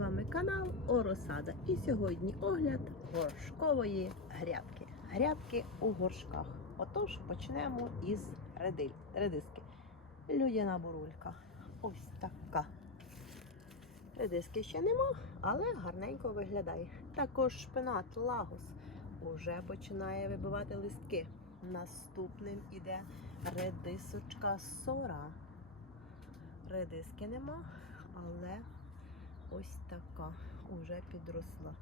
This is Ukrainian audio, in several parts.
вами канал Оросада. І сьогодні огляд горшкової грядки. Грядки у горшках. Отож, почнемо із редиль, редиски. Людяна бурулька. Ось така. Редиски ще нема, але гарненько виглядає. Також шпинат лагос уже починає вибивати листки. Наступним іде редисочка сора. Редиски нема, ось така уже підросла.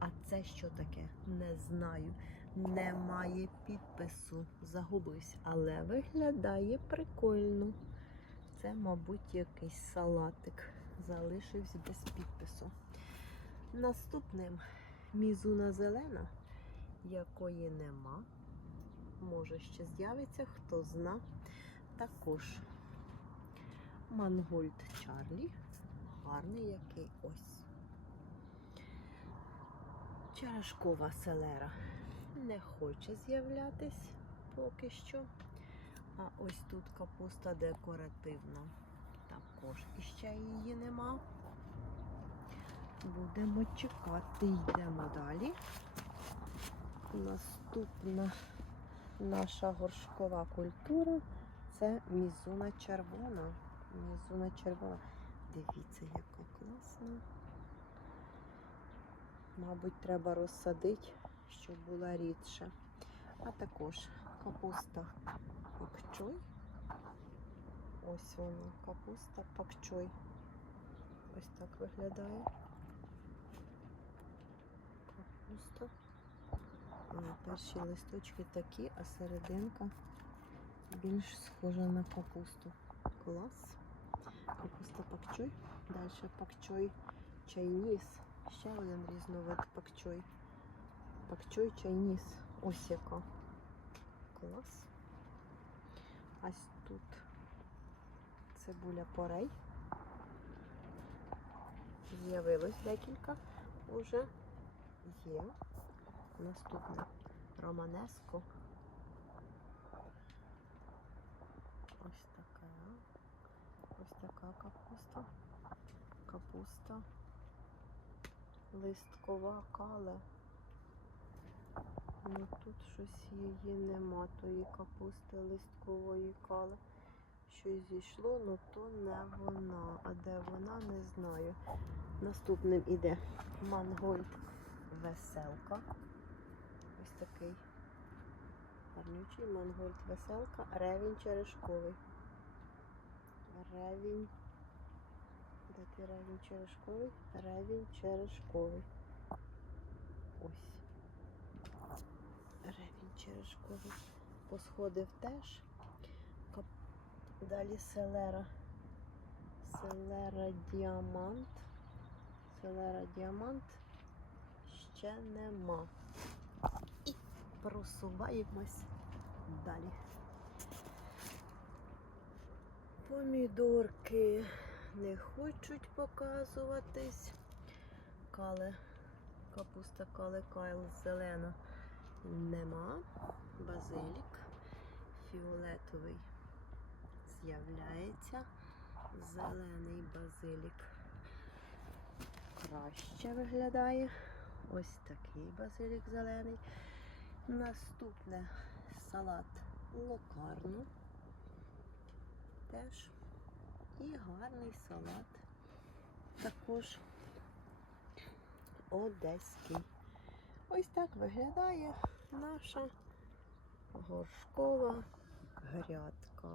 А це що таке? Не знаю. Немає підпису. Загубився, але виглядає прикольно. Це, мабуть, якийсь салатик. Залишився без підпису. Наступним мізуна зелена, якої нема. Може ще з'явиться, хто зна. Також Мангольд Чарлі. Гарний який ось. Черешкова селера не хоче з'являтись поки що. А ось тут капуста декоративна. Також іще її нема. Будемо чекати, йдемо далі. Наступна наша горшкова культура це мізуна червона. Мізуна червона. Дивіться, яка класна. Мабуть, треба розсадити, щоб була рідше. А також капуста пакчой. Ось вона, капуста пакчой. Ось так виглядає. Капуста. Перші листочки такі, а серединка більш схожа на капусту. Клас. Пакчой. Далі пакчой чайніс. Ще один різновид пакчой. Пакчой чайніс. Ось яка. Клас. Ось тут цибуля порей. З'явилось декілька уже. Є. Наступне романеско. Ось така. Ось така капуста. Капуста. Листкова кале. Ну тут щось її нема, тої капусти листкової кали. Щось зійшло, ну то не вона. А де вона, не знаю. Наступним іде мангольд веселка. Ось такий гарнючий мангольд веселка, ревінь черешковий. Ревінь. Ти ревінь черешковий? Ревінь черешковий. Ось. Ревінь черешковий. Посходив теж. Далі селера. Селера діамант. Селера діамант ще нема. І просуваємось далі. Помідорки не хочуть показуватись. Кале, капуста кале кайл зелена нема. Базилік фіолетовий з'являється. Зелений базилік краще виглядає. Ось такий базилік зелений. Наступне салат локарно. Теж. І гарний салат. Також одеський. Ось так виглядає наша горшкова грядка.